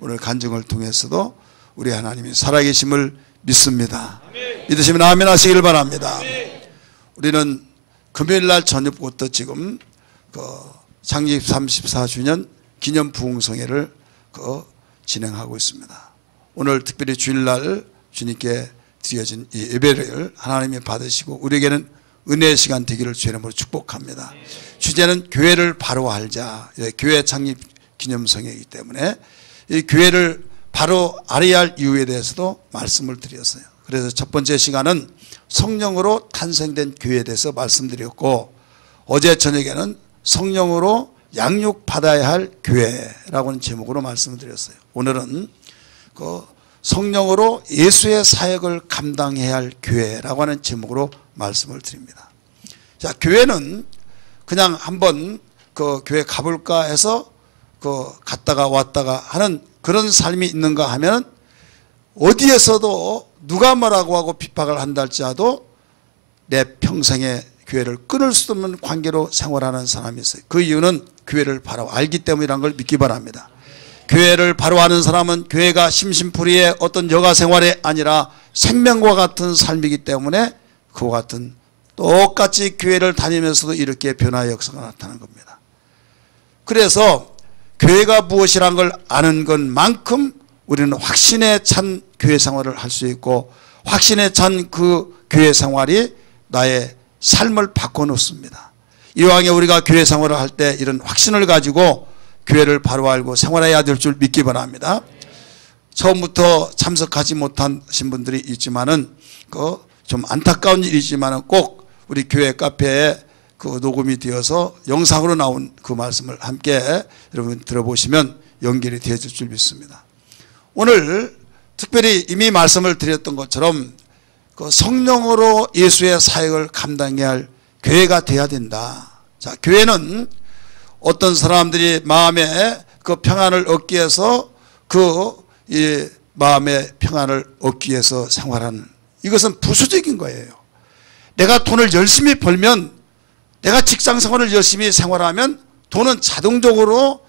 오늘 간증을 통해서도 우리 하나님이 살아계심을 믿습니다. 믿으시면 아멘 하시길 바랍니다. 우리는 금요일날 저녁부터 지금 창립 34주년 기념 부흥성회를 진행하고 있습니다. 오늘 특별히 주일날 주님께 드려진 이 예배를 하나님이 받으시고 우리에게는 은혜의 시간 되기를 주의 이름으로 축복합니다. 주제는 교회를 바로 알자. 교회 창립 기념성회이기 때문에 이 교회를 바로 알아야 할 이유에 대해서도 말씀을 드렸어요. 그래서 첫 번째 시간은 성령으로 탄생된 교회에 대해서 말씀드렸고, 어제 저녁에는 성령으로 양육받아야 할 교회라고 하는 제목으로 말씀을 드렸어요. 오늘은 성령으로 예수의 사역을 감당해야 할 교회라고 하는 제목으로 말씀을 드립니다. 자, 교회는 그냥 한번 교회 가볼까 해서 갔다가 왔다가 하는 그런 삶이 있는가 하면, 어디에서도 누가 뭐라고 하고 비판을 한다 할지라도 내 평생에 교회를 끊을 수 없는 관계로 생활하는 사람이 있어요. 그 이유는 교회를 바로 알기 때문이라는 걸 믿기 바랍니다. 교회를 바로 아는 사람은 교회가 심심풀이의 어떤 여가 생활이 아니라 생명과 같은 삶이기 때문에 그와 같은 똑같이 교회를 다니면서도 이렇게 변화의 역사가 나타나는 겁니다. 그래서 교회가 무엇이란 걸 아는 것만큼 우리는 확신에 찬 교회 생활을 할 수 있고, 확신에 찬 그 교회 생활이 나의 삶을 바꿔놓습니다. 이왕에 우리가 교회 생활을 할 때 이런 확신을 가지고 교회를 바로 알고 생활해야 될 줄 믿기 바랍니다. 처음부터 참석하지 못하신 분들이 있지만은 좀 안타까운 일이지만은 꼭 우리 교회 카페에 녹음이 되어서 영상으로 나온 그 말씀을 함께 여러분 들어보시면 연결이 되어질 줄 믿습니다. 오늘 특별히 이미 말씀을 드렸던 것처럼 성령으로 예수의 사역을 감당해야 할 교회가 되어야 된다. 자, 교회는 어떤 사람들이 마음에 평안을 얻기 위해서 이 마음의 평안을 얻기 위해서 생활하는, 이것은 부수적인 거예요. 내가 돈을 열심히 벌면, 내가 직장 생활을 열심히 생활하면 돈은 자동적으로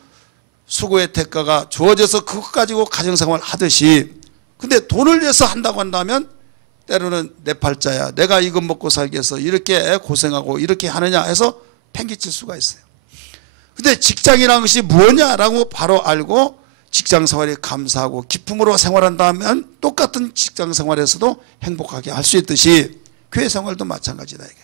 수고의 대가가 주어져서 그것 가지고 가정생활 하듯이, 근데 돈을 위해서 한다고 한다면 때로는 내 팔자야, 내가 이거 먹고 살기 위해서 이렇게 고생하고 이렇게 하느냐 해서 팽개칠 수가 있어요. 근데 직장이라는 것이 뭐냐라고 바로 알고 직장생활에 감사하고 기쁨으로 생활한다면 똑같은 직장생활에서도 행복하게 할 수 있듯이 교회생활도 마찬가지다 이게.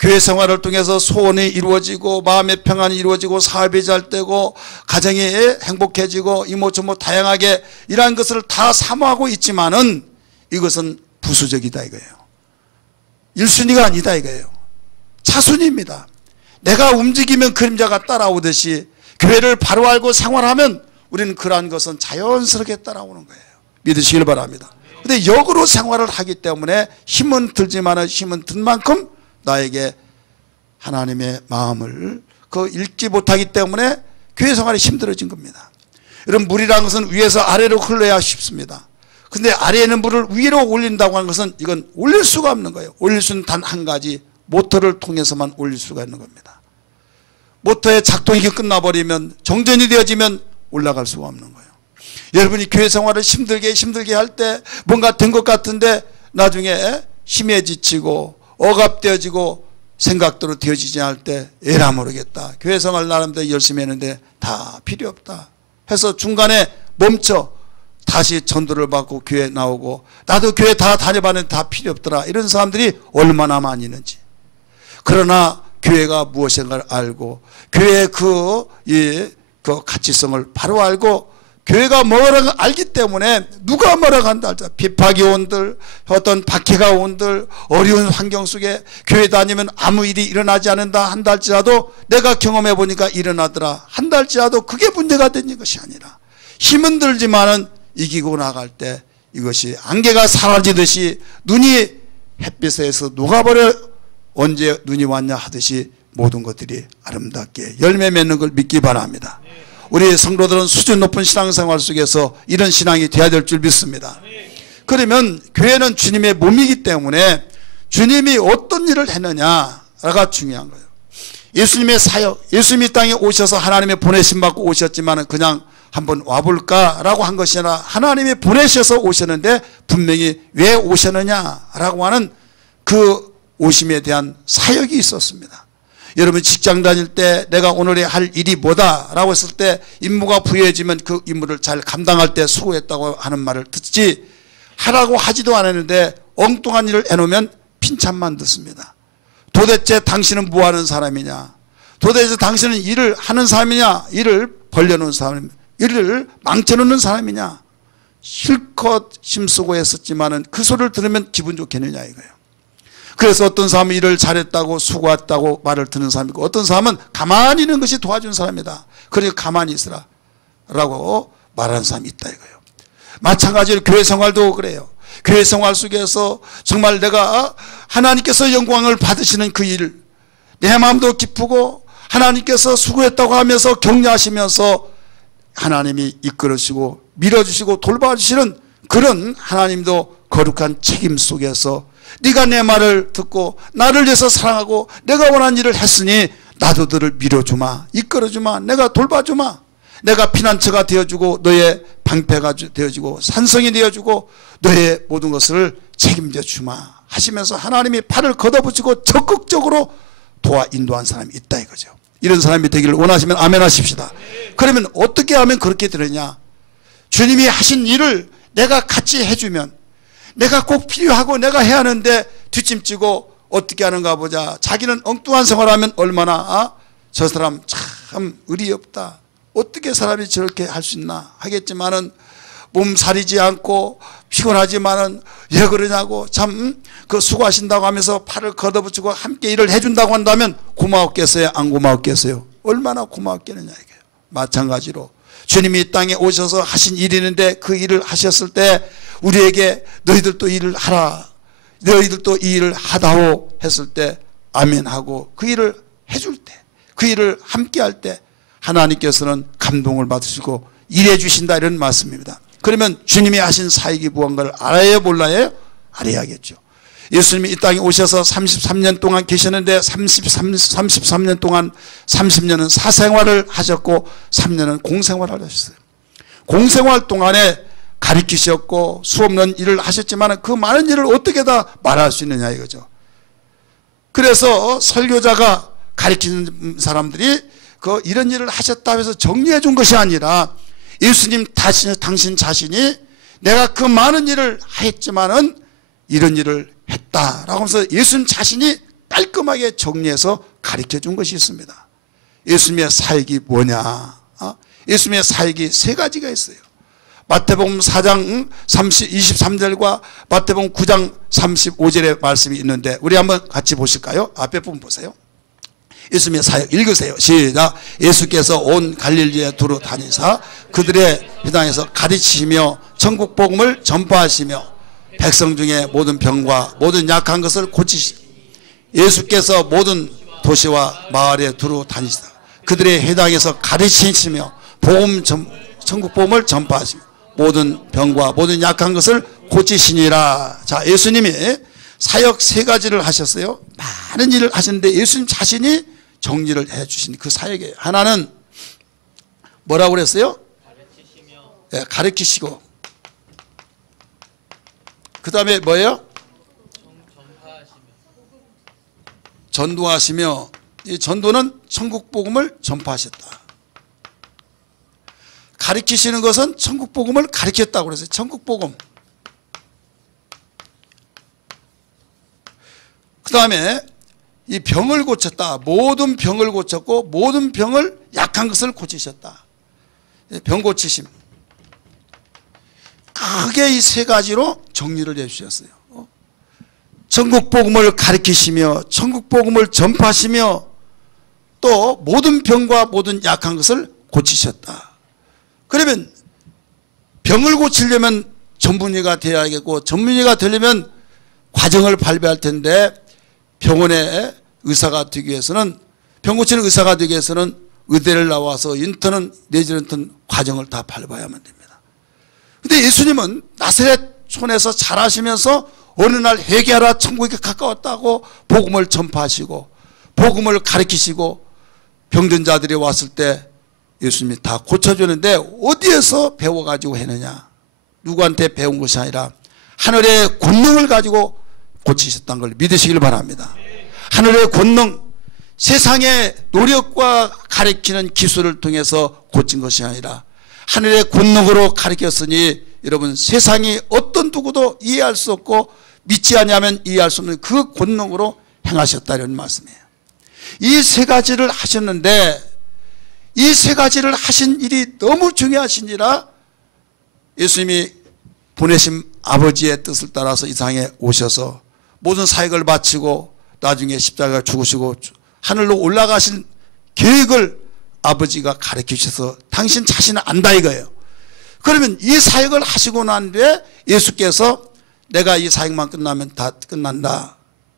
교회 생활을 통해서 소원이 이루어지고 마음의 평안이 이루어지고 사업이 잘 되고 가정이 행복해지고 이모저모 다양하게 이러한 것을 다 사모하고 있지만은 이것은 부수적이다 이거예요. 1순위가 아니다 이거예요. 차순위입니다. 내가 움직이면 그림자가 따라오듯이 교회를 바로 알고 생활하면 우리는 그러한 것은 자연스럽게 따라오는 거예요. 믿으시길 바랍니다. 근데 역으로 생활을 하기 때문에 힘은 들지만 힘은 든 만큼 나에게 하나님의 마음을 읽지 못하기 때문에 교회 생활이 힘들어진 겁니다. 여러분, 물이라는 것은 위에서 아래로 흘러야 쉽습니다. 근데 아래에 있는 물을 위로 올린다고 하는 것은 이건 올릴 수가 없는 거예요. 올릴 수는 단 한 가지, 모터를 통해서만 올릴 수가 있는 겁니다. 모터의 작동이 끝나버리면, 정전이 되어지면 올라갈 수가 없는 거예요. 여러분이 교회 생활을 힘들게 할 때 뭔가 된 것 같은데 나중에 힘에 지치고 억압되어지고 생각대로 되어지지 않을 때 에라 모르겠다, 교회 생활 나름대로 열심히 했는데 다 필요 없다 해서 중간에 멈춰 다시 전도를 받고 교회 나오고, 나도 교회 다 다녀봤는데 다 필요 없더라, 이런 사람들이 얼마나 많이 있는지. 그러나 교회가 무엇인가를 알고 교회의 그 가치성을 바로 알고 교회가 뭐라고 알기 때문에 누가 뭐라고 한다 할지라도 비박이 온들, 어떤 박해가 온들, 어려운 환경 속에 교회 다니면 아무 일이 일어나지 않는다 한다 할지라도 내가 경험해 보니까 일어나더라 한다 할지라도 그게 문제가 되는 것이 아니라, 힘은 들지만은 이기고 나갈 때 이것이 안개가 사라지듯이 눈이 햇빛에서 녹아버려 언제 눈이 왔냐 하듯이 모든 것들이 아름답게 열매 맺는 걸 믿기 바랍니다. 우리 성도들은 수준 높은 신앙생활 속에서 이런 신앙이 돼야 될 줄 믿습니다. 그러면 교회는 주님의 몸이기 때문에 주님이 어떤 일을 했느냐가 중요한 거예요. 예수님의 사역, 예수님이 땅에 오셔서 하나님의 보내심 받고 오셨지만 그냥 한번 와볼까라고 한 것이 아니라 하나님이 보내셔서 오셨는데 분명히 왜 오셨느냐라고 하는 그 오심에 대한 사역이 있었습니다. 여러분 직장 다닐 때 내가 오늘에 할 일이 뭐다라고 했을 때 임무가 부여해지면 그 임무를 잘 감당할 때 수고했다고 하는 말을 듣지, 하라고 하지도 않았는데 엉뚱한 일을 해놓으면 핀찬만 듣습니다. 도대체 당신은 뭐하는 사람이냐, 도대체 당신은 일을 하는 사람이냐, 일을 벌려놓은 사람, 일을 망쳐놓는 사람이냐, 실컷 힘쓰고 했었지만은 그 소리를 들으면 기분 좋겠느냐 이거예요. 그래서 어떤 사람은 일을 잘했다고 수고했다고 말을 듣는 사람이고, 어떤 사람은 가만히 있는 것이 도와준 사람이다, 그러니까 가만히 있으라 라고 말하는 사람이 있다 이거예요. 마찬가지로 교회 생활도 그래요. 교회 생활 속에서 정말 내가 하나님께서 영광을 받으시는 그 일, 내 마음도 기쁘고 하나님께서 수고했다고 하면서 격려하시면서 하나님이 이끌어주시고 밀어주시고 돌봐주시는 그런 하나님도 거룩한 책임 속에서 네가 내 말을 듣고 나를 위해서 사랑하고 내가 원하는 일을 했으니 나도 너를 밀어주마, 이끌어주마, 내가 돌봐주마, 내가 피난처가 되어주고 너의 방패가 되어주고 산성이 되어주고 너의 모든 것을 책임져 주마 하시면서 하나님이 팔을 걷어붙이고 적극적으로 도와 인도한 사람이 있다 이거죠. 이런 사람이 되기를 원하시면 아멘 하십시다. 그러면 어떻게 하면 그렇게 되느냐, 주님이 하신 일을 내가 같이 해주면, 내가 꼭 필요하고 내가 해야 하는데 뒷짐지고 어떻게 하는가 보자, 자기는 엉뚱한 생활하면 얼마나 저 사람 참 의리 없다, 어떻게 사람이 저렇게 할 수 있나 하겠지만은 몸살이지 않고 피곤하지만은 왜 그러냐고 참 그 수고하신다고 하면서 팔을 걷어붙이고 함께 일을 해준다고 한다면 고마웠겠어요, 안 고마웠겠어요? 얼마나 고마웠겠느냐 이게요. 마찬가지로 주님이 이 땅에 오셔서 하신 일이 있는데 그 일을 하셨을 때 우리에게 너희들도 일을 하라, 너희들도 이 일을 하다오 했을 때 아멘하고 그 일을 해줄 때, 그 일을 함께 할 때 하나님께서는 감동을 받으시고 일해 주신다 이런 말씀입니다. 그러면 주님이 하신 사역이 무언가를 알아야 몰라요? 알아야겠죠. 예수님이 이 땅에 오셔서 33년 동안 계셨는데 33년 동안 30년은 사생활을 하셨고 3년은 공생활을 하셨어요. 공생활 동안에 가르치셨고 수없는 일을 하셨지만 그 많은 일을 어떻게 다 말할 수 있느냐 이거죠. 그래서 설교자가 가르치는 사람들이 이런 일을 하셨다 해서 정리해 준 것이 아니라 예수님 당신 자신이 내가 그 많은 일을 했지만은 이런 일을 했다라고 하면서 예수님 자신이 깔끔하게 정리해서 가르쳐 준 것이 있습니다. 예수님의 사역이 뭐냐? 예수님의 사역이 세 가지가 있어요. 마태복음 4장 23절과 마태복음 9장 35절의 말씀이 있는데 우리 한번 같이 보실까요? 앞에 부분 보세요. 예수님의 사역 읽으세요. 시작. 예수께서 온 갈릴리에 두루 다니사 그들의 회당에서 가르치시며 천국 복음을 전파하시며 백성 중에 모든 병과 모든 약한 것을 고치시니 예수께서 모든 도시와 마을에 두루 다니시다 그들의 회당에서 가르치시며 천국 복음을 전파하시며 모든 병과 모든 약한 것을 고치시니라. 자, 예수님이 사역 세 가지를 하셨어요. 많은 일을 하셨는데 예수님 자신이 정리를 해 주신 그 사역이에요. 하나는 뭐라고 그랬어요? 네, 가르치시고 그 다음에 뭐예요? 전도하시며, 이 전도는 천국 복음을 전파하셨다. 가르치시는 것은 천국 복음을 가르쳤다고 그랬어요. 천국 복음. 그 다음에 이 병을 고쳤다. 모든 병을 고쳤고 모든 병을 약한 것을 고치셨다. 병 고치심. 크게 이 세 가지로 정리를 해 주셨어요. 천국 복음을 가르치시며 천국 복음을 전파하시며 또 모든 병과 모든 약한 것을 고치셨다. 그러면 병을 고치려면 전문의가 되어야겠고 전문의가 되려면 과정을 밟아야 할 텐데 병원에 의사가 되기 위해서는 병 고치는 의사가 되기 위해서는 의대를 나와서 인턴은 내지는 과정을 다 밟아야만 됩니다. 근데 예수님은 나사렛촌에서 자라시면서 어느 날 회개하라 천국에 가까웠다고 복음을 전파하시고 복음을 가르치시고 병든 자들이 왔을 때 예수님이 다 고쳐주는데 어디에서 배워가지고 했느냐? 누구한테 배운 것이 아니라 하늘의 권능을 가지고 고치셨다는 걸 믿으시길 바랍니다. 하늘의 권능, 세상의 노력과 가르치는 기술을 통해서 고친 것이 아니라 하늘의 권능으로 가르쳤으니 여러분 세상이 어떤 누구도 이해할 수 없고 믿지 않으면 이해할 수 없는 그 권능으로 행하셨다는 말씀이에요. 이 세 가지를 하셨는데 이 세 가지를 하신 일이 너무 중요하시니라 예수님이 보내신 아버지의 뜻을 따라서 이 세상에 오셔서 모든 사역을 마치고 나중에 십자가를 죽으시고 하늘로 올라가신 계획을 아버지가 가르쳐 주셔서 당신 자신은 안다 이거예요. 그러면 이 사역을 하시고 난 뒤에 예수께서 내가 이 사역만 끝나면 다 끝난다.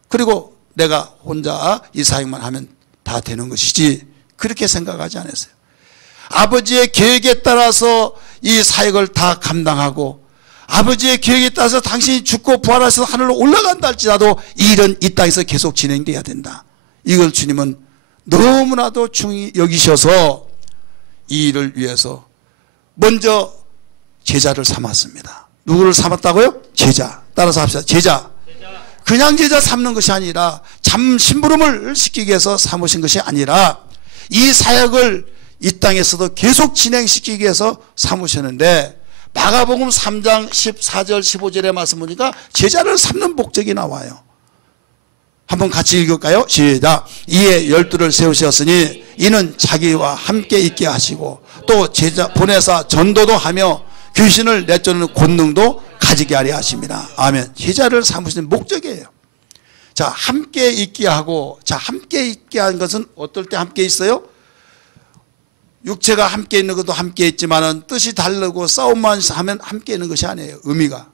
그리고 내가 혼자 이 사역만 하면 다 되는 것이지 그렇게 생각하지 않았어요. 아버지의 계획에 따라서 이 사역을 다 감당하고 아버지의 계획에 따라서 당신이 죽고 부활하셔서 하늘로 올라간다 할지라도 이 일은 이 땅에서 계속 진행돼야 된다. 이걸 주님은 너무나도 중히 여기셔서 이 일을 위해서 먼저 제자를 삼았습니다. 누구를 삼았다고요? 제자. 따라서 합시다. 제자. 그냥 제자 삼는 것이 아니라 참 심부름을 시키기 위해서 삼으신 것이 아니라 이 사역을 이 땅에서도 계속 진행시키기 위해서 삼으셨는데 마가복음 3장 14절 15절의 말씀 보니까 제자를 삼는 목적이 나와요. 한번 같이 읽을까요? 시작. 이에 12를 세우셨으니 이는 자기와 함께 있게 하시고 또 제자 보내사 전도도 하며 귀신을 내쫓는 권능도 가지게 하려 하십니다. 아멘. 제자를 삼으시는 목적이에요. 자, 함께 있게 하고, 자, 함께 있게 한 것은 어떨 때 함께 있어요? 육체가 함께 있는 것도 함께 있지만은 뜻이 다르고 싸움만 하면 함께 있는 것이 아니에요. 의미가.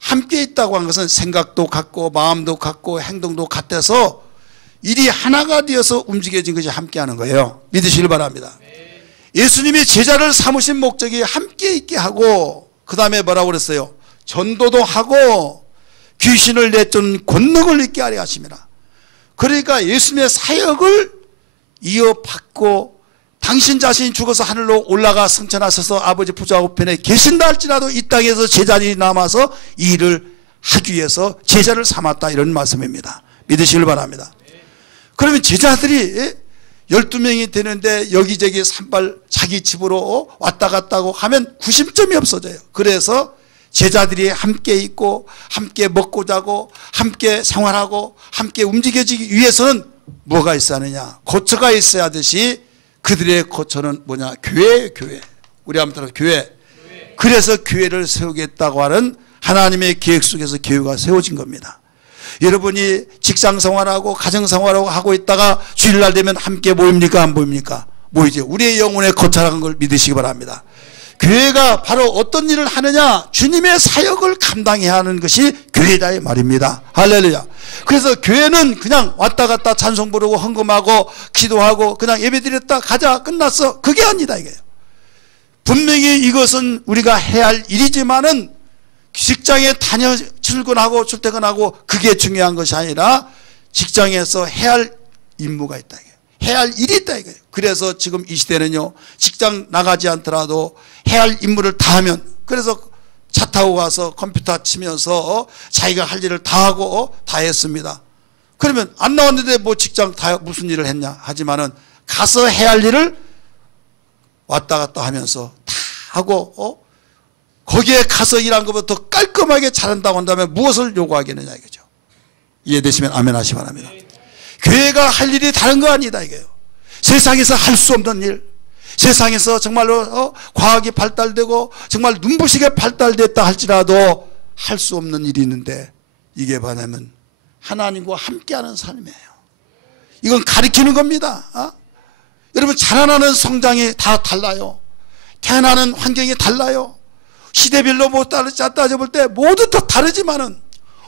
함께 있다고 한 것은 생각도 같고 마음도 같고 행동도 같아서 일이 하나가 되어서 움직여진 것이 함께 하는 거예요. 믿으시길 바랍니다. 예수님이 제자를 삼으신 목적이 함께 있게 하고 그 다음에 뭐라고 그랬어요? 전도도 하고 귀신을 내쫓는 권능을 있게 하려 하십니다. 그러니까 예수님의 사역을 이어받고 당신 자신이 죽어서 하늘로 올라가 승천하셔서 아버지 보좌 우편에 계신다 할지라도 이 땅에서 제자들이 남아서 이 일을 하기 위해서 제자를 삼았다 이런 말씀입니다. 믿으시길 바랍니다. 그러면 제자들이 12명이 되는데 여기저기 산발 자기 집으로 왔다 갔다 하고 하면 구심점이 없어져요. 그래서 제자들이 함께 있고 함께 먹고 자고 함께 생활하고 함께 움직여지기 위해서는 뭐가 있어야 하느냐? 거처가 있어야 하듯이 그들의 거처는 뭐냐? 교회예요. 교회. 우리 한번 따라 교회. 그래서 교회를 세우겠다고 하는 하나님의 계획 속에서 교회가 세워진 겁니다. 여러분이 직장 생활하고 가정 생활하고 하고 있다가 주일날 되면 함께 모입니까? 안 모입니까? 모이죠. 우리의 영혼의 거처라는 걸 믿으시기 바랍니다. 교회가 바로 어떤 일을 하느냐? 주님의 사역을 감당해야 하는 것이 교회다 이 말입니다. 할렐루야. 그래서 교회는 그냥 왔다 갔다 찬송 부르고 헌금하고 기도하고 그냥 예배드렸다 가자 끝났어. 그게 아니다 이거예요. 분명히 이것은 우리가 해야 할 일이지만은 직장에 출근하고 출퇴근하고 그게 중요한 것이 아니라 직장에서 해야 할 임무가 있다 이거예요. 해야 할 일이 있다 이거예요. 그래서 지금 이 시대는요, 직장 나가지 않더라도 해야 할 임무를 다 하면, 그래서 차 타고 가서 컴퓨터 치면서 자기가 할 일을 다 하고 다 했습니다. 그러면 안 나왔는데 뭐 직장 다 무슨 일을 했냐 하지만은 가서 해야 할 일을 왔다 갔다 하면서 다 하고 거기에 가서 일한 것보다 더 깔끔하게 잘한다고 한다면 무엇을 요구하겠느냐 이거죠. 이해되시면 아멘 하시기 바랍니다. 교회가 할 일이 다른 거 아니다 이거예요. 세상에서 할 수 없는 일, 세상에서 정말로 과학이 발달되고 정말 눈부시게 발달됐다 할지라도 할 수 없는 일이 있는데 이게 뭐냐면 하나님과 함께하는 삶이에요. 이건 가리키는 겁니다. 여러분 자라나는 성장이 다 달라요. 태어나는 환경이 달라요. 시대별로 뭐 따져볼 때 모두 다 다르지만은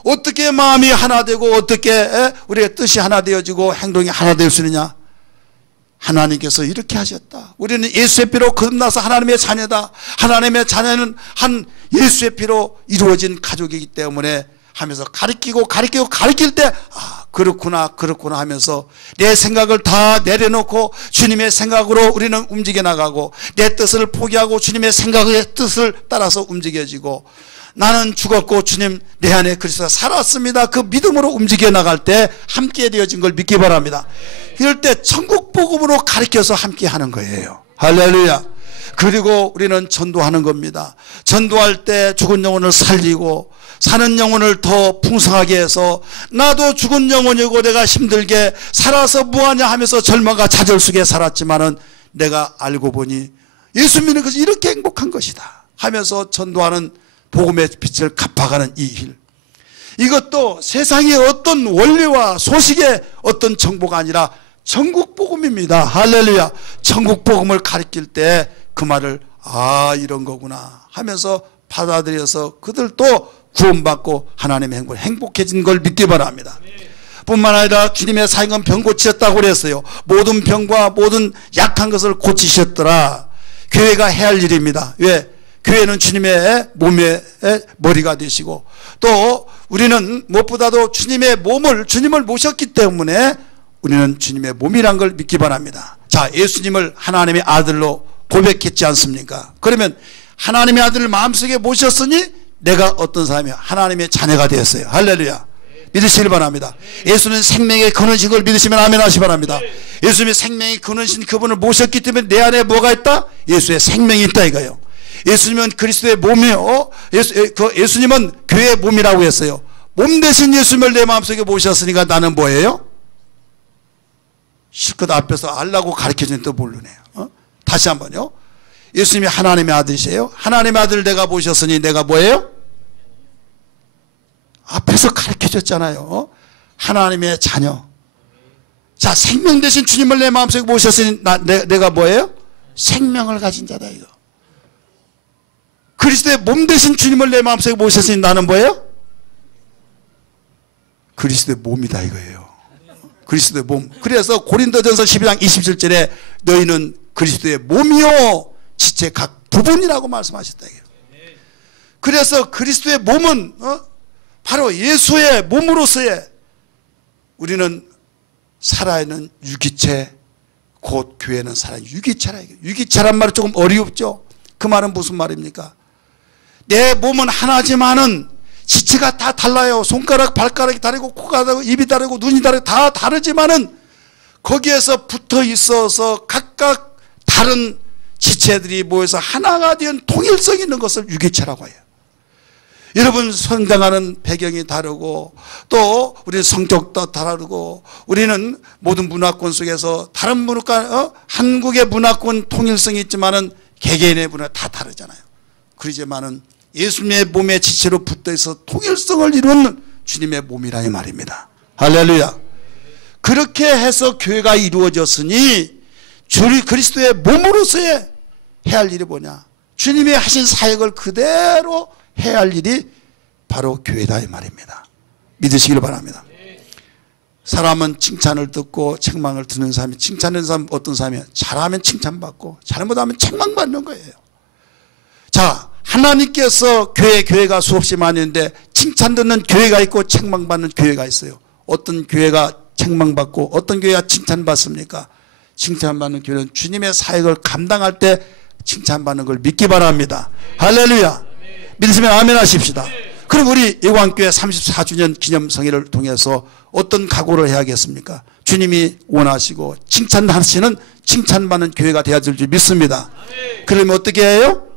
어떻게 마음이 하나 되고 어떻게 우리의 뜻이 하나 되어지고 행동이 하나 될 수 있느냐? 하나님께서 이렇게 하셨다. 우리는 예수의 피로 거듭나서 하나님의 자녀다. 하나님의 자녀는 한 예수의 피로 이루어진 가족이기 때문에 하면서 가르치고 가르칠 때 그렇구나 하면서 내 생각을 다 내려놓고 주님의 생각으로 우리는 움직여 나가고, 내 뜻을 포기하고 주님의 생각의 뜻을 따라서 움직여지고, 나는 죽었고 주님 내 안에 그리스도가 살았습니다, 그 믿음으로 움직여 나갈 때 함께 되어진 걸 믿기 바랍니다. 이럴 때 천국 복음으로 가르쳐서 함께 하는 거예요. 할렐루야. 그리고 우리는 전도하는 겁니다. 전도할 때 죽은 영혼을 살리고 사는 영혼을 더 풍성하게 해서, 나도 죽은 영혼이고 내가 힘들게 살아서 뭐하냐 하면서 절망과 좌절 속에 살았지만은 내가 알고 보니 예수 믿는 것이 이렇게 행복한 것이다 하면서 전도하는 복음의 빛을 갚아가는 이 일, 이것도 세상의 어떤 원리와 소식의 어떤 정보가 아니라 천국 복음입니다. 할렐루야. 천국 복음을 가르칠 때 그 말을 이런 거구나 하면서 받아들여서 그들도 구원받고 하나님의 행복을 행복해진 걸 믿기 바랍니다. 뿐만 아니라 주님의 사역은 병 고치셨다고 그랬어요. 모든 병과 모든 약한 것을 고치셨더라. 교회가 해야 할 일입니다. 왜? 교회는 주님의 몸의 머리가 되시고, 또 우리는 무엇보다도 주님을 모셨기 때문에 우리는 주님의 몸이란 걸 믿기 바랍니다. 자, 예수님을 하나님의 아들로 고백했지 않습니까? 그러면 하나님의 아들을 마음속에 모셨으니 내가 어떤 사람이야? 하나님의 자녀가 되었어요. 할렐루야. 믿으시길 바랍니다. 예수는 생명의 근원이신 걸 믿으시면 아멘 하시기 바랍니다. 예수님의 생명의 근원이신 그분을 모셨기 때문에 내 안에 뭐가 있다? 예수의 생명이 있다 이거예요. 예수님은 그리스도의 몸이요, 예수님은 교회의 몸이라고 했어요. 몸 대신 예수님을 내 마음속에 모셨으니까 나는 뭐예요? 실컷 앞에서 알라고 가르쳐주는 또 모르네요. 다시 한번요. 예수님이 하나님의 아들이세요. 하나님의 아들을 내가 모셨으니 내가 뭐예요? 앞에서 가르쳐줬잖아요. 하나님의 자녀. 자, 생명 대신 주님을 내 마음속에 모셨으니 내가 뭐예요? 생명을 가진 자다 이거. 그리스도의 몸 대신 주님을 내 마음속에 모셨으니 나는 뭐예요? 그리스도의 몸이다 이거예요. 그리스도의 몸. 그래서 고린도전서 12장 27절에 너희는 그리스도의 몸이요 지체 각 부분이라고 말씀하셨다 이거예요. 그래서 그리스도의 몸은 바로 예수의 몸으로서의 우리는 살아있는 유기체, 곧 교회는 살아있는 유기체라 이거예요. 유기체란 말이 조금 어렵죠. 그 말은 무슨 말입니까? 내 몸은 하나지만은 지체가 다 달라요. 손가락, 발가락이 다르고 코가 다르고 입이 다르고 눈이 다르고 다 다르지만은 거기에서 붙어 있어서 각각 다른 지체들이 모여서 하나가 된 통일성 있는 것을 유기체라고 해요. 여러분 성장하는 배경이 다르고 또 우리 성격도 다르고 우리는 모든 문화권 속에서 다른 문화권, 한국의 문화권 통일성이 있지만은 개개인의 문화 다 다르잖아요. 그러지만은 예수님의 몸의 지체로 붙어있어 통일성을 이루는 주님의 몸이라 이 말입니다. 할렐루야. 그렇게 해서 교회가 이루어졌으니 그리스도의 몸으로서의 해야 할 일이 뭐냐? 주님이 하신 사역을 그대로 해야 할 일이 바로 교회다 이 말입니다. 믿으시길 바랍니다. 사람은 칭찬을 듣고 책망을 듣는 사람이, 칭찬하는 사람 어떤 사람이에요? 잘하면 칭찬받고 잘못하면 책망받는 거예요. 자, 하나님께서 교회가 수없이 많이 있는데 칭찬 듣는 교회가 있고 책망받는 교회가 있어요. 어떤 교회가 책망받고 어떤 교회가 칭찬받습니까? 칭찬받는 교회는 주님의 사역을 감당할 때 칭찬받는 걸 믿기 바랍니다. 할렐루야. 믿으시면 아멘 하십시다. 그럼 우리 예광교회 34주년 기념성회를 통해서 어떤 각오를 해야겠습니까? 주님이 원하시고 칭찬하시는 칭찬받는 교회가 되어야 될 줄 믿습니다. 그러면 어떻게 해요?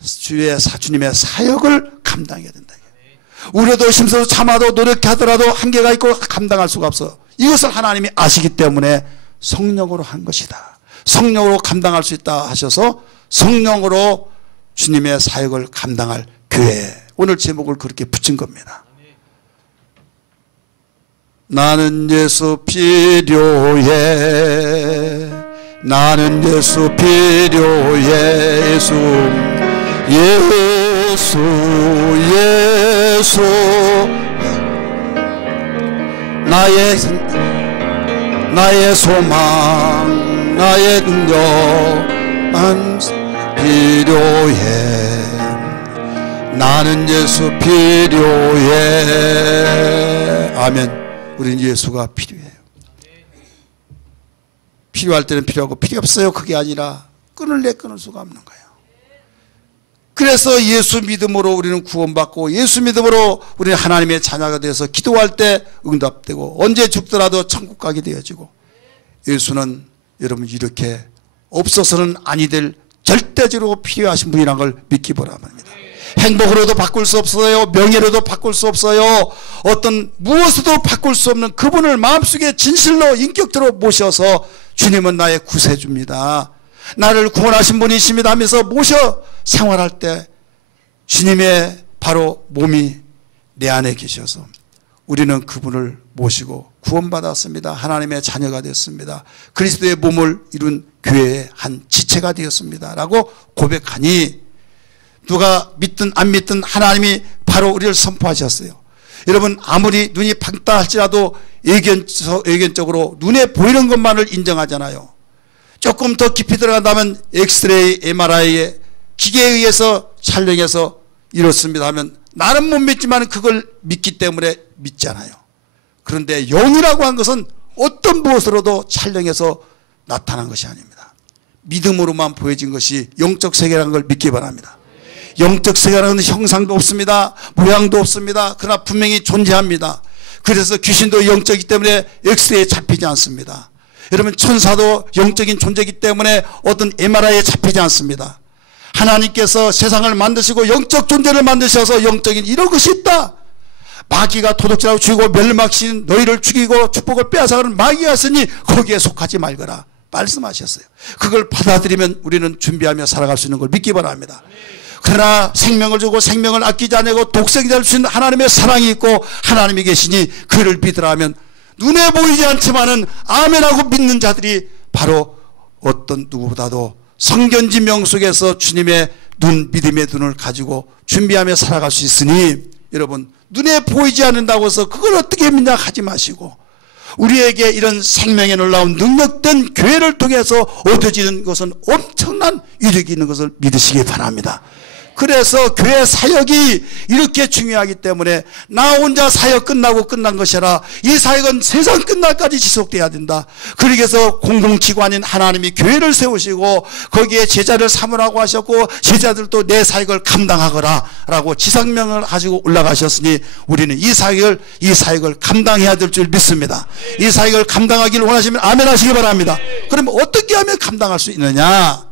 주님의 사역을 감당해야 된다. 우려도 심서도 참아도 노력하더라도 한계가 있고 감당할 수가 없어. 이것을 하나님이 아시기 때문에 성령으로 한 것이다. 성령으로 감당할 수 있다 하셔서 성령으로 주님의 사역을 감당할 교회. 오늘 제목을 그렇게 붙인 겁니다. 나는 예수 필요해. 나는 예수 필요해. 예수 나의 소망, 나의 능력 난 필요해. 나는 예수 필요해. 아멘. 우리는 예수가 필요해요. 필요할 때는 필요하고 필요 없어요 그게 아니라 끊을래 끊을 수가 없는 거예요. 그래서 예수 믿음으로 우리는 구원받고 예수 믿음으로 우리는 하나님의 자녀가 되어서 기도할 때 응답되고 언제 죽더라도 천국 가게 되어지고, 예수는 여러분 이렇게 없어서는 아니 될 절대적으로 필요하신 분이라는 걸 믿기 바랍니다. 행복으로도 바꿀 수 없어요. 명예로도 바꿀 수 없어요. 어떤 무엇으로도 바꿀 수 없는 그분을 마음속에 진실로 인격적으로 모셔서 주님은 나의 구세주입니다, 나를 구원하신 분이십니다 하면서 모셔 생활할 때 주님의 바로 몸이 내 안에 계셔서 우리는 그분을 모시고 구원받았습니다. 하나님의 자녀가 됐습니다. 그리스도의 몸을 이룬 교회의 한 지체가 되었습니다 라고 고백하니, 누가 믿든 안 믿든 하나님이 바로 우리를 선포하셨어요. 여러분 아무리 눈이 밝다 할지라도 예견적으로 눈에 보이는 것만을 인정하잖아요. 조금 더 깊이 들어간다면 엑스레이, MRI의 기계에 의해서 촬영해서 이렇습니다 하면 나는 못 믿지만 그걸 믿기 때문에 믿잖아요. 그런데 영이라고 한 것은 어떤 무엇으로도 촬영해서 나타난 것이 아닙니다. 믿음으로만 보여진 것이 영적 세계라는 걸 믿기 바랍니다. 영적 세계라는 형상도 없습니다. 모양도 없습니다. 그러나 분명히 존재합니다. 그래서 귀신도 영적이기 때문에 엑스레이에 잡히지 않습니다. 여러분 천사도 영적인 존재이기 때문에 어떤 MRI에 잡히지 않습니다. 하나님께서 세상을 만드시고 영적 존재를 만드셔서 영적인 이런 것이 있다. 마귀가 도둑질하고 죽이고 멸망시킨 너희를 죽이고 축복을 빼앗아가는 마귀가 있으니 거기에 속하지 말거라 말씀하셨어요. 그걸 받아들이면 우리는 준비하며 살아갈 수 있는 걸 믿기 바랍니다. 그러나 생명을 주고 생명을 아끼지 않고 독생이 될 수 있는 하나님의 사랑이 있고 하나님이 계시니 그를 믿으라 하면 눈에 보이지 않지만은 아멘하고 믿는 자들이 바로 어떤 누구보다도 성견지 명속에서 주님의 눈, 믿음의 눈을 가지고 준비하며 살아갈 수 있으니, 여러분 눈에 보이지 않는다고 해서 그걸 어떻게 믿냐 하지 마시고 우리에게 이런 생명에 놀라운 능력된 교회를 통해서 얻어지는 것은 엄청난 이득이 있는 것을 믿으시기 바랍니다. 그래서 교회 사역이 이렇게 중요하기 때문에 나 혼자 사역 끝나고 끝난 것이 아니라 이 사역은 세상 끝날까지 지속돼야 된다. 그러기위해서 공동기관인 하나님이 교회를 세우시고 거기에 제자를 삼으라고 하셨고 제자들도 내 사역을 감당하거라 라고 지상명을 가지고 올라가셨으니 우리는 이 사역을 감당해야 될 줄 믿습니다. 이 사역을 감당하기를 원하시면 아멘 하시기 바랍니다. 그러면 어떻게 하면 감당할 수 있느냐,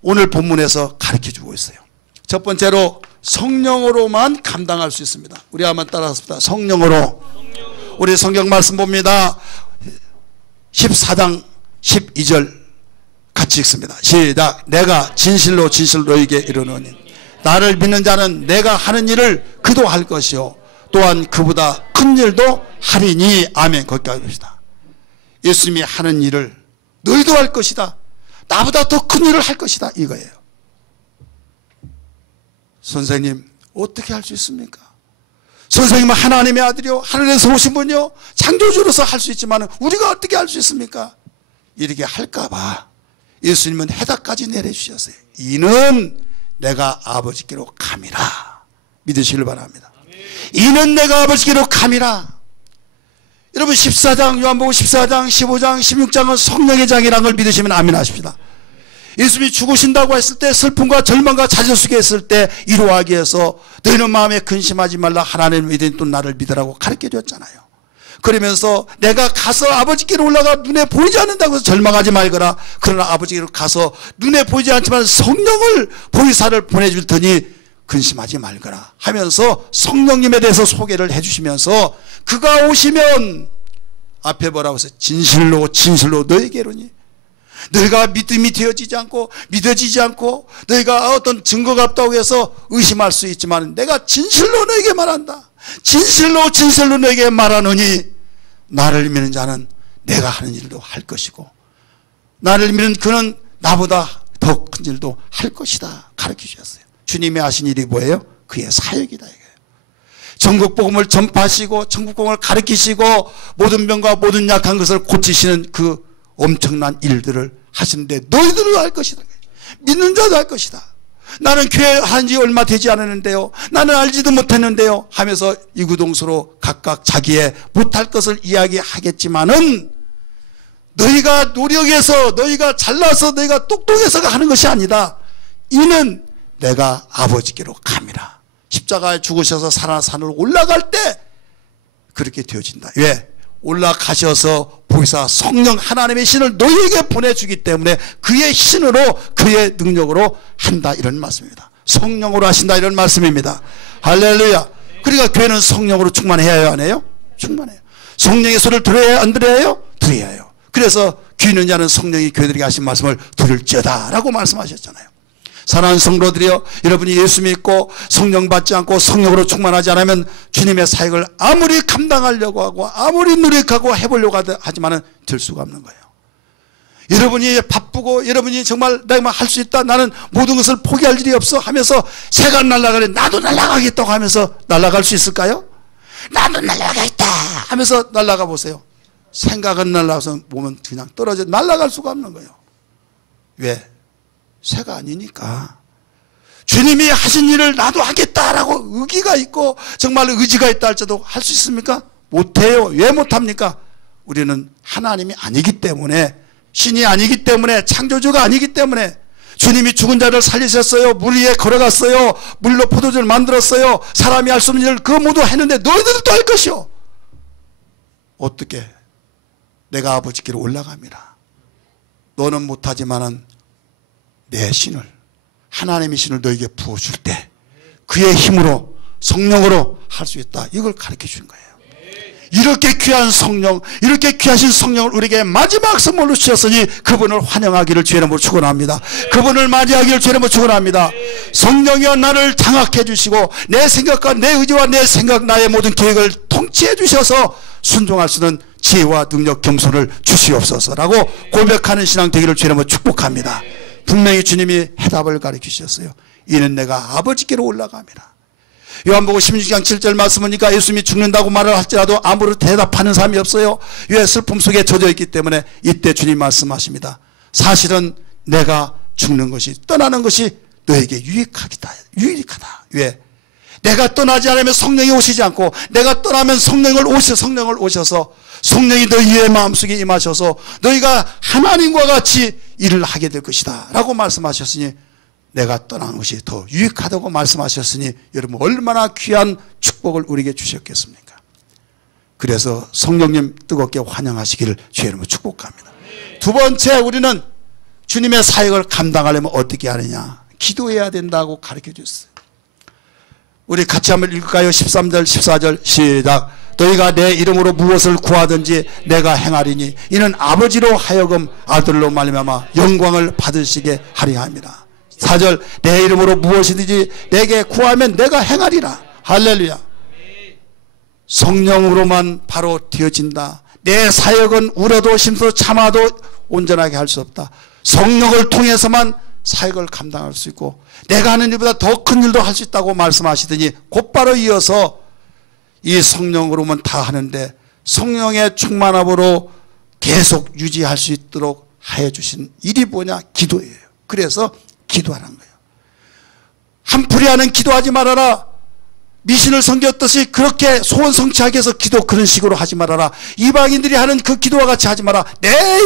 오늘 본문에서 가르쳐주고 있어요. 첫 번째로 성령으로만 감당할 수 있습니다. 우리 한번 따라합시다. 성령으로. 우리 성경 말씀 봅니다. 14장 12절 같이 읽습니다. 시작. 내가 진실로 너에게 이르노니 나를 믿는 자는 내가 하는 일을 그도 할 것이요 또한 그보다 큰 일도 하리니. 아멘. 거기까지 봅시다. 예수님이 하는 일을 너희도 할 것이다. 나보다 더 큰 일을 할 것이다 이거예요. 선생님 어떻게 할 수 있습니까? 선생님은 하나님의 아들이요 하늘에서 오신 분이요 창조주로서 할 수 있지만 우리가 어떻게 할 수 있습니까? 이렇게 할까봐 예수님은 해답까지 내려주셨어요. 이는 내가 아버지께로 감이라. 믿으시길 바랍니다. 이는 내가 아버지께로 감이라. 여러분 14장 요한복음 14장 15장 16장은 성령의 장이라는 걸 믿으시면 아멘 하십시다. 예수님이 죽으신다고 했을 때 슬픔과 절망과 좌절 속에 있을 때 이루하기 위해서 너희는 마음에 근심하지 말라 하나님을 믿으니 또 나를 믿으라고 가르쳐 줬잖아요. 그러면서 내가 가서 아버지께로 올라가 눈에 보이지 않는다고 해서 절망하지 말거라. 그러나 아버지께로 가서 눈에 보이지 않지만 성령을 보이사를 보내줄 테니 근심하지 말거라 하면서 성령님에 대해서 소개를 해주시면서 그가 오시면 앞에 뭐라고 해서 진실로 너에게로니 너희가 믿음이 되어지지 않고 믿어지지 않고 너희가 어떤 증거가 없다고 해서 의심할 수 있지만 내가 진실로 너에게 말한다. 진실로 너에게 말하노니 나를 믿는 자는 내가 하는 일도 할 것이고 나를 믿는 그는 나보다 더 큰 일도 할 것이다 가르쳐 주셨어요. 주님이 하신 일이 뭐예요? 그의 사역이다 이거예요. 전국 복음을 전파하시고 전국 복음을 가르치시고 모든 병과 모든 약한 것을 고치시는 그 엄청난 일들을 하시는데 너희들도 할 것이다. 믿는 자도 할 것이다. 나는 교회 한 지 얼마 되지 않았는데요. 나는 알지도 못했는데요. 하면서 이구동서로 각각 자기의 못할 것을 이야기하겠지만은 너희가 노력해서 너희가 잘나서 너희가 똑똑해서가 하는 것이 아니다. 이는 내가 아버지께로 감이라. 십자가에 죽으셔서 산으로 올라갈 때 그렇게 되어진다. 왜? 올라가셔서 보이사 성령 하나님의 신을 너희에게 보내주기 때문에 그의 신으로 그의 능력으로 한다 이런 말씀입니다. 성령으로 하신다 이런 말씀입니다. 할렐루야. 그러니까 교회는 성령으로 충만해야 해요, 안 해요? 충만해요. 성령의 소리를 들어야 해요, 안 들어야 해요? 들어야 해요. 그래서 귀 있는 자는 성령이 교회들에게 하신 말씀을 들을지어다 라고 말씀하셨잖아요. 사랑하는 성도들이여, 여러분이 예수 믿고 성령 받지 않고 성령으로 충만하지 않으면 주님의 사역을 아무리 감당하려고 하고 아무리 노력하고 해보려고 하지만은 될 수가 없는 거예요. 여러분이 바쁘고 여러분이 정말 내가 할 수 있다, 나는 모든 것을 포기할 일이 없어 하면서 새가 날아가래 나도 날아가겠다고 하면서 날아갈 수 있을까요? 나도 날아가겠다 하면서 날아가 보세요. 생각은 날아가서 몸은 그냥 떨어져 날아갈 수가 없는 거예요. 왜? 새가 아니니까. 주님이 하신 일을 나도 하겠다라고 의기가 있고 정말 의지가 있다 할지도 할 수 있습니까? 못해요. 왜 못합니까? 우리는 하나님이 아니기 때문에, 신이 아니기 때문에, 창조주가 아니기 때문에. 주님이 죽은 자를 살리셨어요. 물 위에 걸어갔어요. 물로 포도주를 만들었어요. 사람이 할 수 없는 일을 그 모두 했는데 너희들도 할 것이요. 어떻게? 내가 아버지께로 올라갑니다. 너는 못하지만은 내 신을, 하나님의 신을 너에게 부어줄 때 그의 힘으로 성령으로 할 수 있다. 이걸 가르쳐 주는 거예요. 이렇게 귀한 성령, 이렇게 귀하신 성령을 우리에게 마지막 선물로 주셨으니 그분을 환영하기를 주의 이름으로 축원합니다. 그분을 맞이하기를 주의 이름으로 축원합니다. 성령이여 나를 장악해 주시고 내 생각과 내 의지와 내 생각, 나의 모든 계획을 통치해 주셔서 순종할 수 있는 지혜와 능력, 겸손을 주시옵소서라고 고백하는 신앙 되기를 주의 이름으로 축복합니다. 분명히 주님이 해답을 가르쳐 주셨어요. 이는 내가 아버지께로 올라갑니다. 요한복음 16장 7절 말씀이니까 예수님이 죽는다고 말을 할지라도 아무런 대답하는 사람이 없어요. 왜? 슬픔 속에 젖어 있기 때문에. 이때 주님 말씀하십니다. 사실은 내가 죽는 것이, 떠나는 것이 너에게 유익하다. 왜? 내가 떠나지 않으면 성령이 오시지 않고, 내가 떠나면 성령을 오셔서 성령이 너희의 마음속에 임하셔서 너희가 하나님과 같이 일을 하게 될 것이다 라고 말씀하셨으니, 내가 떠나는 것이 더 유익하다고 말씀하셨으니 여러분 얼마나 귀한 축복을 우리에게 주셨겠습니까? 그래서 성령님 뜨겁게 환영하시기를 주의 이름으로 축복합니다. 두 번째, 우리는 주님의 사역을 감당하려면 어떻게 하느냐? 기도해야 된다고 가르쳐 줬어요. 우리 같이 한번 읽을까요? 13절 14절 시작. 너희가 내 이름으로 무엇을 구하든지 내가 행하리니 이는 아버지로 하여금 아들로 말미암아 영광을 받으시게 하려 함이라. 4절 내 이름으로 무엇이든지 내게 구하면 내가 행하리라. 할렐루야. 성령으로만 바로 되어진다. 내 사역은 울어도 심어도 참아도 온전하게 할 수 없다. 성령을 통해서만 사역을 감당할 수 있고 내가 하는 일보다 더 큰 일도 할 수 있다고 말씀하시더니 곧바로 이어서 이 성령으로만 다 하는데 성령의 충만함으로 계속 유지할 수 있도록 하여 주신 일이 뭐냐? 기도예요. 그래서 기도하는 거예요. 한풀이하는 기도하지 말아라. 미신을 섬겼듯이 그렇게 소원 성취하기 위해서 기도 그런 식으로 하지 말아라. 이방인들이 하는 그 기도와 같이 하지 마라. 내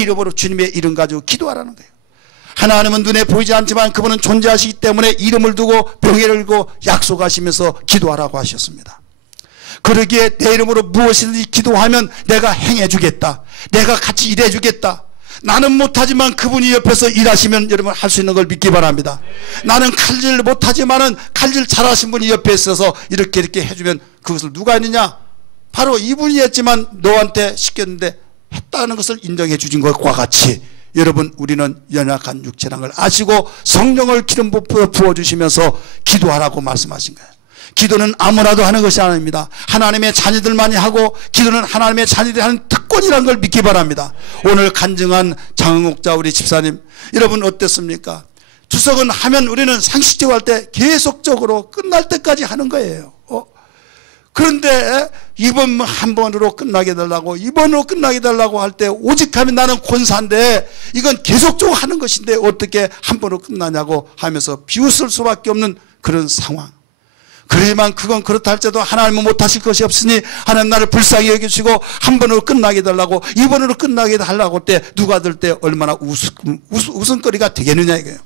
이름으로 주님의 이름 가지고 기도하라는 거예요. 하나님은 눈에 보이지 않지만 그분은 존재하시기 때문에 이름을 두고 병회를 들고 약속하시면서 기도하라고 하셨습니다. 그러기에 내 이름으로 무엇이든지 기도하면 내가 행해 주겠다. 내가 같이 일해 주겠다. 나는 못하지만 그분이 옆에서 일하시면 여러분 할 수 있는 걸 믿기 바랍니다. 나는 칼질 못하지만은 칼질 잘하신 분이 옆에 있어서 이렇게 해주면 그것을 누가 했느냐? 바로 이분이 했지만 너한테 시켰는데 했다는 것을 인정해 주신 것과 같이 여러분 우리는 연약한 육체라는 걸 아시고 성령을 기름 부어주시면서 기도하라고 말씀하신 거예요. 기도는 아무나도 하는 것이 아닙니다. 하나님의 자녀들만이 하고 기도는 하나님의 자녀들이 하는 특권이라는 걸 믿기 바랍니다. 오늘 간증한 장흥옥자 우리 집사님 여러분 어땠습니까? 추석은 하면 우리는 상식적으로 할 때 계속적으로 끝날 때까지 하는 거예요. 그런데 이번 한 번으로 끝나게 해달라고, 이번으로 끝나게 해달라고 할 때 오직 하면 나는 권사인데 이건 계속적으로 하는 것인데 어떻게 한 번으로 끝나냐고 하면서 비웃을 수밖에 없는 그런 상황. 그러지만 그건 그렇다 할지라도 하나님은 못하실 것이 없으니 하나님 나를 불쌍히 여기시고 한 번으로 끝나게 해달라고, 이번으로 끝나게 해달라고 할 때 누가 들 때 얼마나 웃음거리가 되겠느냐 이거예요.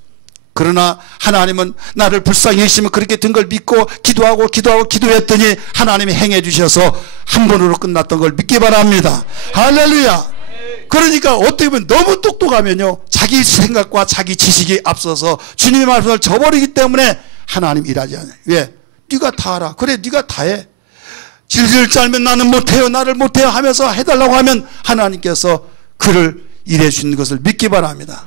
그러나 하나님은 나를 불쌍히 여기시면 그렇게 된 걸 믿고 기도했더니 하나님이 행해 주셔서 한 번으로 끝났던 걸 믿기 바랍니다. 할렐루야. 그러니까 어떻게 보면 너무 똑똑하면요, 자기 생각과 자기 지식이 앞서서 주님의 말씀을 저버리기 때문에 하나님 일하지 않아요. 왜? 네가 다 알아. 그래, 네가 다 해. 질질 짤면 나는 못해요, 나를 못해요 하면서 해달라고 하면 하나님께서 그를 일해 주는 것을 믿기 바랍니다.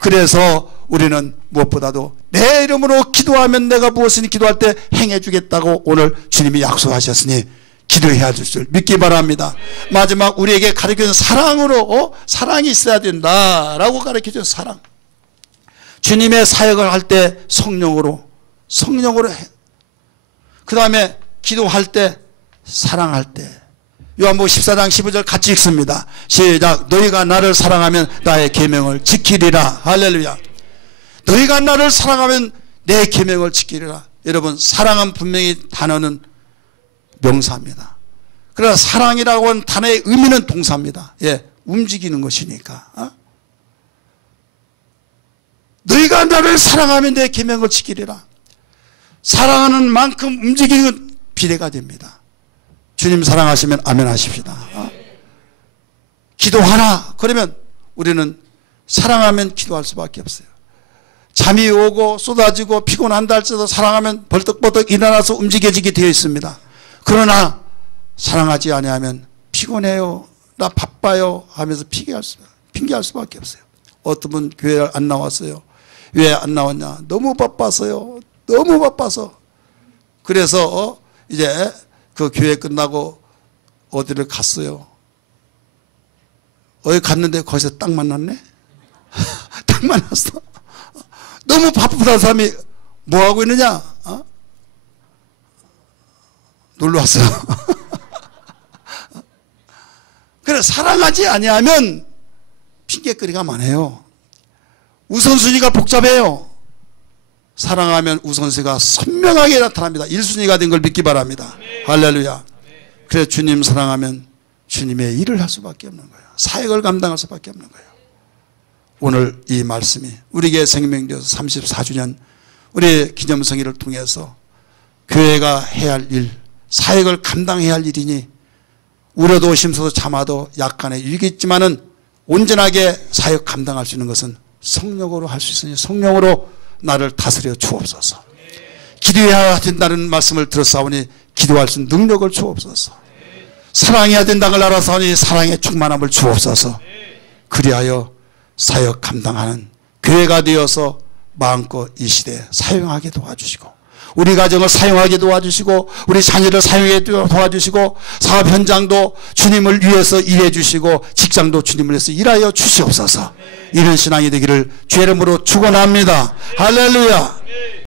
그래서 우리는 무엇보다도 내 이름으로 기도하면 내가 무엇이니 기도할 때 행해 주겠다고 오늘 주님이 약속하셨으니 기도해야 될 줄 믿기 바랍니다. 마지막 우리에게 가르쳐준 사랑으로, 사랑이 있어야 된다라고 가르쳐준 사랑. 주님의 사역을 할 때 성령으로 해. 그 다음에 기도할 때, 사랑할 때. 요한복음 14장 15절 같이 읽습니다. 시작. 너희가 나를 사랑하면 나의 계명을 지키리라. 할렐루야. 너희가 나를 사랑하면 내 계명을 지키리라. 여러분, 사랑은 분명히 단어는 명사입니다. 그러나 사랑이라고 하는 단어의 의미는 동사입니다. 예, 움직이는 것이니까. 너희가 나를 사랑하면 내 계명을 지키리라. 사랑하는 만큼 움직이는 비례가 됩니다. 주님 사랑하시면 아멘 하십시다. 기도하라. 그러면 우리는 사랑하면 기도할 수밖에 없어요. 잠이 오고 쏟아지고 피곤한다 할지라도 사랑하면 벌떡벌떡 일어나서 움직여지게 되어 있습니다. 그러나 사랑하지 아니하면 피곤해요, 나 바빠요 하면서 핑계할 수밖에 없어요. 어떤 분 교회 안 나왔어요. 왜 안 나왔냐? 너무 바빠서요. 너무 바빠서. 그래서 이제 그 교회 끝나고 어디를 갔어요. 어디 갔는데 거기서 딱 만났네. 딱 만났어. 너무 바쁘다 사람이 뭐 하고 있느냐? 놀러 왔어요. 그래, 사랑하지 아니하면 핑계거리가 많아요. 우선순위가 복잡해요. 사랑하면 우선순위가 선명하게 나타납니다. 1순위가 된 걸 믿기 바랍니다. 할렐루야. 그래서 주님 사랑하면 주님의 일을 할 수밖에 없는 거예요. 사역을 감당할 수밖에 없는 거예요. 오늘 이 말씀이 우리에게 생명되어서 34주년 우리 기념성회를 통해서 교회가 해야 할 일, 사역을 감당해야 할 일이니 울어도 심서도 참아도 약간의 일이겠지만은 온전하게 사역 감당할 수 있는 것은 성령으로 할 수 있으니 성령으로 나를 다스려 주옵소서. 기도해야 된다는 말씀을 들었사오니 기도할 수 있는 능력을 주옵소서. 사랑해야 된다는 걸 알아서니 사랑의 충만함을 주옵소서. 그리하여 사역 감당하는 교회가 되어서 마음껏 이 시대에 사용하게 도와주시고 우리 가정을 사용하게 도와주시고 우리 자녀를 사용하게 도와주시고 사업 현장도 주님을 위해서 일해 주시고 직장도 주님을 위해서 일하여 주시옵소서. 이런 신앙이 되기를 주의 이름으로 축원합니다. 할렐루야.